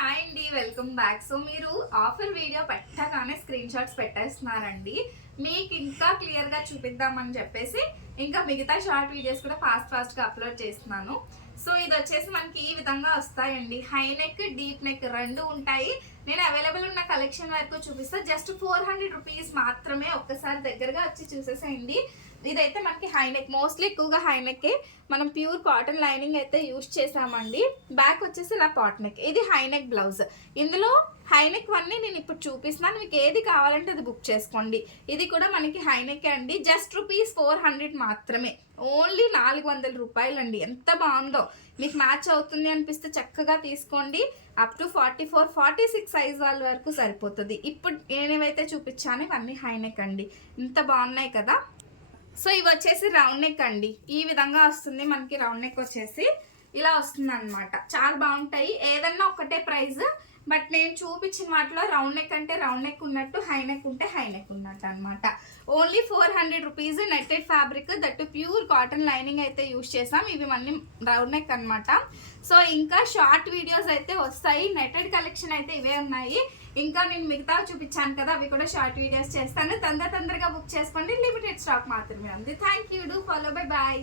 Hi అండి, welcome back. So మీరు offer video పెట్టగానే స్క్రీన్ షాట్స్ పెట్టేస్తున్నారండి. మీకు ఇంకా క్లియర్గా చూపిద్దామని చెప్పేసి ఇంకా మిగతా షార్ట్ వీడియోస్ కూడా ఫాస్ట్గా అప్లోడ్ చేస్తున్నాను. సో ఇది వచ్చేసి మనకి ఈ విధంగా వస్తాయండి. హై నెక్, డీప్ నెక్ రెండు ఉంటాయి. నేను అవైలబుల్ ఉన్న కలెక్షన్ వరకు చూపిస్తా. జస్ట్ 400 రూపీస్ మాత్రమే. ఒక్కసారి దగ్గరగా వచ్చి చూసేసేయండి. ఇదైతే మనకి హై నెక్, మోస్ట్లీ ఎక్కువగా హై నెక్ మనం ప్యూర్ కాటన్ లైనింగ్ అయితే యూజ్ చేసామండి. బ్యాక్ వచ్చేసి ఇలా పాట్ నెక్. ఇది హై నెక్ బ్లౌజ్. ఇందులో హై నెక్ వన్ నేను ఇప్పుడు చూపిస్తున్నాను. మీకు ఏది కావాలంటే అది బుక్ చేసుకోండి. ఇది కూడా మనకి హై నెక్ అండి. జస్ట్ రూపీస్ 400 మాత్రమే. ఓన్లీ 400 రూపాయలు అండి. ఎంత బాగుందో. మీకు మ్యాచ్ అవుతుంది అనిపిస్తే చక్కగా తీసుకోండి. అప్ టు 44, 46 సైజ్ వాళ్ళ వరకు సరిపోతుంది. ఇప్పుడు నేనేవైతే చూపించాను ఇవన్నీ హై నెక్ అండి. ఇంత బాగున్నాయి కదా. సో ఇవి వచ్చేసి రౌండ్ నెక్ అండి. ఈ విధంగా వస్తుంది మనకి. రౌండ్ నెక్ వచ్చేసి ఇలా వస్తుంది అనమాట. చాలా బాగుంటాయి. ఏదన్నా ఒకటే ప్రైస్, బట్ నేను చూపించిన వాటిలో రౌండ్ నెక్ అంటే రౌండ్ నెక్ ఉన్నట్టు, హై నెక్ ఉంటే హై నెక్ ఉన్నట్టు అనమాట. Only 400 rupees. Netted fabric, that pure cotton lining అయితే యూజ్ చేసాం. ఇవి మళ్ళీ రౌండ్ నెక్ అనమాట. సో ఇంకా షార్ట్ వీడియోస్ అయితే వస్తాయి. నెట్టెడ్ కలెక్షన్ అయితే ఇవే ఉన్నాయి. ఇంకా నేను మిగతా చూపించాను కదా, అవి కూడా షార్ట్ వీడియోస్ చేస్తాను. తొందరగా బుక్ చేసుకోండి. లిమిటెడ్ స్టాక్ మాత్రమే ఉంది. Thank you. Do follow. Bye bye.